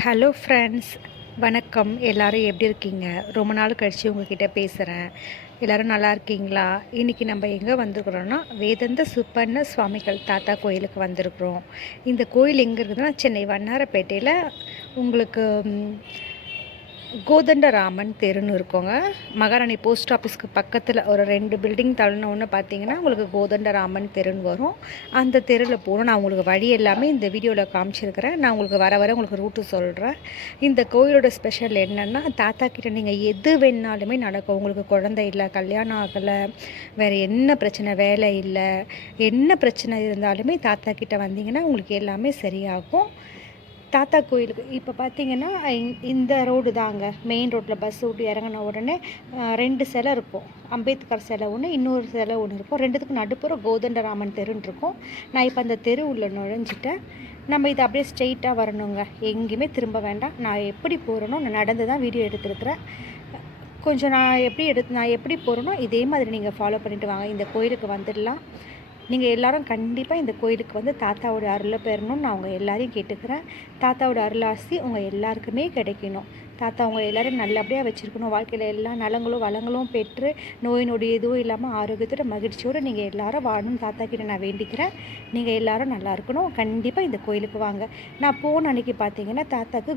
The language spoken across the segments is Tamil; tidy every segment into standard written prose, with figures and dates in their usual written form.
ஹலோ ஃப்ரெண்ட்ஸ், வணக்கம். எல்லோரும் எப்படி இருக்கீங்க? ரொம்ப நாள் கழித்து உங்ககிட்ட பேசுகிறேன். எல்லோரும் நல்லா இருக்கீங்களா? இன்றைக்கி நம்ம எங்கே வந்திருக்கிறோன்னா, வேதந்த சுப்பண்ண சுவாமிகள் தாத்தா கோயிலுக்கு வந்திருக்கிறோம். இந்த கோயில் எங்கே இருக்குதுன்னா, சென்னை வண்ணாரப்பேட்டையில் உங்களுக்கு கோதண்டராமன் தெருன்னு இருக்கோங்க. மகாராணி போஸ்ட் ஆஃபீஸ்க்கு பக்கத்தில் ஒரு 2 பில்டிங் தள்ளினோன்னு பார்த்தீங்கன்னா உங்களுக்கு கோதண்டராமன் தெருன்னு வரும். அந்த தெருவில் போகணும். நான் உங்களுக்கு வழி எல்லாமே இந்த வீடியோவில் காமிச்சிருக்கிறேன். நான் உங்களுக்கு வர உங்களுக்கு ரூட்டு சொல்கிறேன். இந்த கோயிலோட ஸ்பெஷல் என்னென்னா, தாத்தா கிட்ட நீங்கள் எது வேணாலுமே நடக்கும். உங்களுக்கு குழந்தை இல்லை, கல்யாணம் ஆகலை, வேறு என்ன பிரச்சனை, வேலை இல்லை, என்ன பிரச்சனை இருந்தாலுமே தாத்தா கிட்ட வந்தீங்கன்னா உங்களுக்கு எல்லாமே சரியாகும். தாத்தா கோயிலுக்கு இப்போ பார்த்தீங்கன்னா இந்த ரோடு தாங்க மெயின் ரோட்டில் பஸ் விட்டு இறங்கின உடனே 2 சிலை இருக்கும். அம்பேத்கர் சிலை ஒன்று, இன்னொரு சிலை ஒன்று இருக்கும். 2த்துக்கு நடுப்புற கோதண்டராமன் தெருன்னு இருக்கும். நான் இப்போ அந்த தெரு உள்ள நுழைஞ்சிட்டேன். நம்ம இதை அப்படியே ஸ்ட்ரெயிட்டாக வரணுங்க, எங்கேயுமே திரும்ப வேண்டாம். நான் எப்படி போகிறேனோ நான் நடந்து தான் வீடியோ எடுத்துருக்கிறேன். கொஞ்சம் நான் எப்படி போகிறேனோ இதே மாதிரி நீங்கள் ஃபாலோ பண்ணிவிட்டு வாங்க. இந்த கோயிலுக்கு வந்துடலாம். நீங்கள் எல்லோரும் கண்டிப்பாக இந்த கோயிலுக்கு வந்து தாத்தாவோட அருளை பெறணும்னு நான் உங்கள் எல்லாரையும் கேட்டுக்கிறேன். தாத்தாவோட அருளாசி உங்கள் எல்லாருக்குமே கிடைக்கணும். தாத்தா உங்கள் எல்லோரும் நல்லபடியாக வச்சுருக்கணும். வாழ்க்கையில் எல்லா நலங்களும் வளங்களும் பெற்று நோய் நொடி எதுவும் இல்லாமல் ஆரோக்கியத்தோட மகிழ்ச்சியோடு நீங்கள் எல்லோரும் வாழணும்னு தாத்தா கிட்ட நான் வேண்டிக்கிறேன். நீங்கள் எல்லோரும் நல்லா இருக்கணும். கண்டிப்பாக இந்த கோயிலுக்கு வாங்க. நான் போன அன்றைக்கி பார்த்தீங்கன்னா தாத்தாக்கு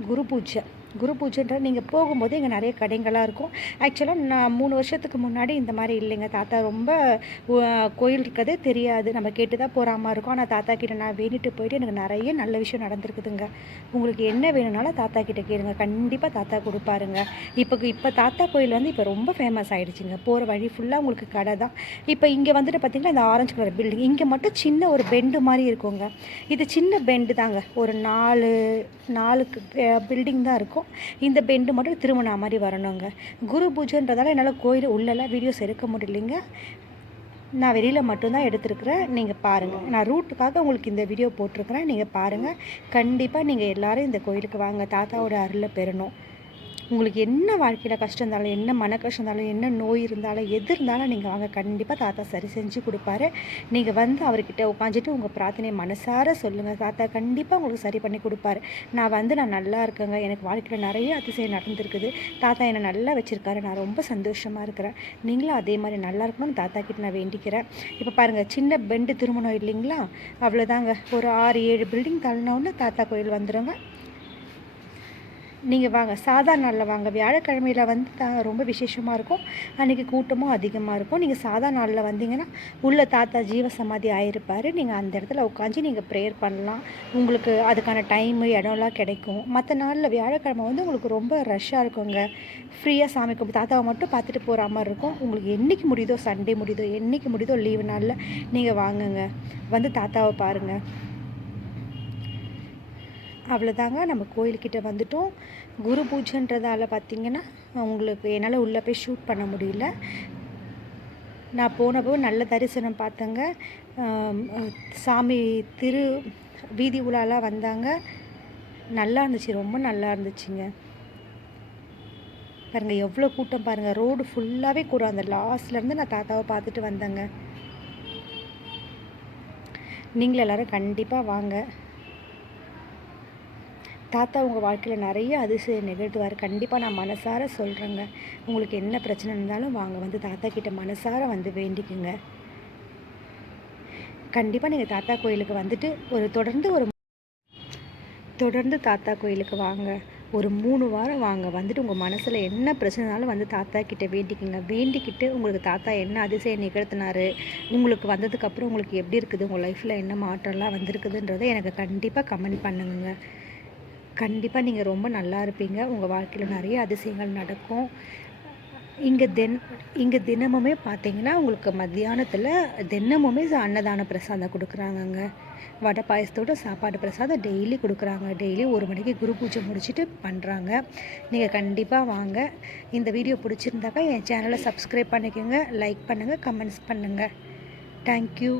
குரு பூஜைன்ற நீங்கள் போகும்போது இங்கே நிறைய கடைங்களாக இருக்கும். ஆக்சுவலாக நான் 3 வருஷத்துக்கு முன்னாடி இந்த மாதிரி இல்லைங்க. தாத்தா ரொம்ப கோயில் இருக்கிறதே தெரியாது. நம்ம கேட்டு தான் போகிற மாதிரி இருக்கும். ஆனால் தாத்தா கிட்ட நான் வேண்டிட்டு போயிட்டு எனக்கு நிறைய நல்ல விஷயம் நடந்திருக்குதுங்க. உங்களுக்கு என்ன வேணும்னாலும் தாத்தா கிட்ட கேளுங்க, கண்டிப்பாக தாத்தா கொடுப்பாருங்க. இப்போ தாத்தா கோயில் வந்து இப்போ ரொம்ப ஃபேமஸ் ஆகிடுச்சிங்க. போகிற வழி ஃபுல்லாக உங்களுக்கு கடை தான். இப்போ இங்கே வந்துட்டு பார்த்திங்கன்னா இந்த ஆரஞ்சு கலர் பில்டிங், இங்கே மட்டும் சின்ன ஒரு பெண்டு மாதிரி இருக்குங்க. இது சின்ன பெண்டு தாங்க, ஒரு 4 பில்டிங் தான் இருக்கும். இந்த பெண்டு மட்டும் திருமண மாதிரி வரணுங்க. குரு பூஜைன்றதால என்னால் கோயில் உள்ளெல்லாம் வீடியோஸ் எடுக்க முடியலைங்க. நான் வெளியில் மட்டும்தான் எடுத்துருக்குறேன். நீங்கள் பாருங்கள், நான் ரூட்டுக்காக உங்களுக்கு இந்த வீடியோ போட்டிருக்கிறேன். நீங்கள் பாருங்கள். கண்டிப்பாக நீங்கள் எல்லோரும் இந்த கோயிலுக்கு வாங்க, தாத்தாவோட அருளை பெறணும். உங்களுக்கு என்ன வாழ்க்கையில் கஷ்டம் இருந்தாலும், என்ன மன கஷ்டம் இருந்தாலும், என்ன நோய் இருந்தாலும், எது இருந்தாலும் நீங்கள் வாங்க, கண்டிப்பாக தாத்தா சரி செஞ்சு கொடுப்பாரு. நீங்கள் வந்து அவர்கிட்ட உட்காந்துட்டு உங்கள் பிரார்த்தனையை மனசார சொல்லுங்கள். தாத்தா கண்டிப்பாக உங்களுக்கு சரி பண்ணி கொடுப்பாரு. நான் நல்லா இருக்கேங்க, எனக்கு வாழ்க்கையில் நிறைய அதிசயம் நடந்திருக்குது, தாத்தா என்னை நல்லா வச்சுருக்காரு, நான் ரொம்ப சந்தோஷமாக இருக்கிறேன், நீங்களும் அதே மாதிரி நல்லா இருக்கணும்னு தாத்தா கிட்ட நான் வேண்டிக்கிறேன். இப்போ பாருங்கள், சின்ன பெண்டு திருமணம் இல்லைங்களா, அவ்வளோதாங்க. ஒரு 6-7 பில்டிங் தள்ளினோன்னு தாத்தா கோயில் வந்துடுங்க. நீங்கள் வாங்க, சாதாரண நாளில் வாங்க. வியாழக்கிழமையில் வந்து ரொம்ப விசேஷமாக இருக்கும். அன்றைக்கி கூட்டமும் அதிகமாக இருக்கும். நீங்கள் சாதாரண நாளில் வந்தீங்கன்னா உள்ள தாத்தா ஜீவசமாதி ஆகிருப்பார். நீங்கள் அந்த இடத்துல உட்காந்து நீங்கள் ப்ரேயர் பண்ணலாம். உங்களுக்கு அதுக்கான டைமு இடம்லாம் கிடைக்கும். மற்ற நாளில் வியாழக்கிழமை வந்து உங்களுக்கு ரொம்ப ரஷ்ஷாக இருக்குங்க. ஃப்ரீயாக சாமி கும்பிட்டு தாத்தாவை மட்டும் பார்த்துட்டு போகிற மாதிரி இருக்கும். உங்களுக்கு என்றைக்கு முடியுதோ, சண்டே முடியுதோ, என்றைக்கு முடியுதோ லீவு நாளில் நீங்கள் வாங்குங்க, வந்து தாத்தாவை பாருங்கள். அவ்வளோதாங்க, நம்ம கோயில்கிட்ட வந்துட்டோம். குரு பூஜைன்றதால பார்த்திங்கன்னா உங்களுக்கு என்னால் உள்ளே போய் ஷூட் பண்ண முடியல. நான் போனப்போ நல்ல தரிசனம் பார்த்தேங்க. சாமி வீதி உலாலாம் வந்தாங்க. நல்லா இருந்துச்சு, ரொம்ப நல்லா இருந்துச்சுங்க. பாருங்கள் எவ்வளோ கூட்டம் பாருங்கள். ரோடு ஃபுல்லாகவே கூடும். அந்த லாஸ்ட்லேருந்து நான் தாத்தாவை பார்த்துட்டு வந்தேங்க. நீங்களும் எல்லோரும் கண்டிப்பாக வாங்க. தாத்தா உங்கள் வாழ்க்கையில் நிறைய அதிசயம் நிகழ்த்துவார். கண்டிப்பாக நான் மனசார சொல்கிறேங்க. உங்களுக்கு என்ன பிரச்சனை இருந்தாலும் வாங்க, வந்து தாத்தா கிட்ட மனசார வந்து வேண்டிக்குங்க. கண்டிப்பாக நீங்கள் தாத்தா கோயிலுக்கு வந்துட்டு தொடர்ந்து தாத்தா கோயிலுக்கு வாங்க. ஒரு 3 வாரம் வாங்க. வந்துட்டு உங்கள் மனசில் என்ன பிரச்சனைனாலும் வந்து தாத்தா கிட்ட வேண்டிக்குங்க. வேண்டிக்கிட்டு உங்களுக்கு தாத்தா என்ன அதிசயம் நிகழ்த்தினார், உங்களுக்கு வந்ததுக்கப்புறம் உங்களுக்கு எப்படி இருக்குது, உங்கள் லைஃப்பில் என்ன மாற்றம்லாம் வந்திருக்குதுன்றதை எனக்கு கண்டிப்பாக கமெண்ட் பண்ணுங்க. கண்டிப்பாக நீங்கள் ரொம்ப நல்லா இருப்பீங்க. உங்கள் வாழ்க்கையில் நிறைய அதிசயங்கள் நடக்கும். இங்கே தினமுமே பார்த்தீங்கன்னா உங்களுக்கு மத்தியானத்தில் தினமுமே அன்னதான பிரசாதம் கொடுக்குறாங்கங்க. வடை பாயசத்தோட சாப்பாடு பிரசாதம் டெய்லி கொடுக்குறாங்க. டெய்லி 1 மணிக்கு குரு பூஜை முடிச்சுட்டு பண்ணுறாங்க. நீங்கள் கண்டிப்பாக வாங்க. இந்த வீடியோ பிடிச்சிருந்தாக்கா என் சேனலை சப்ஸ்கிரைப் பண்ணிக்கோங்க, லைக் பண்ணுங்கள், கமெண்ட்ஸ் பண்ணுங்கள். தேங்க்யூ.